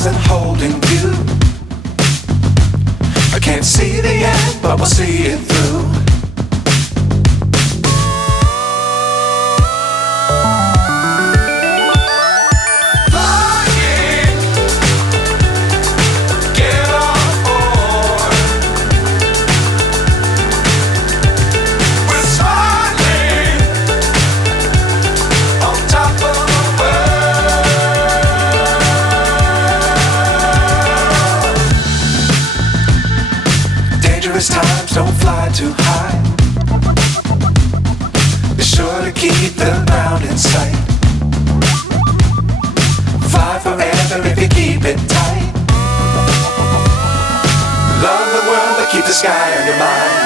stars and holding you. I can't see the end, but we'll see it through. Times don't fly too high. Be sure to keep the ground in sight. Fly forever if you keep it tight. Love the world but keep the sky on your mind.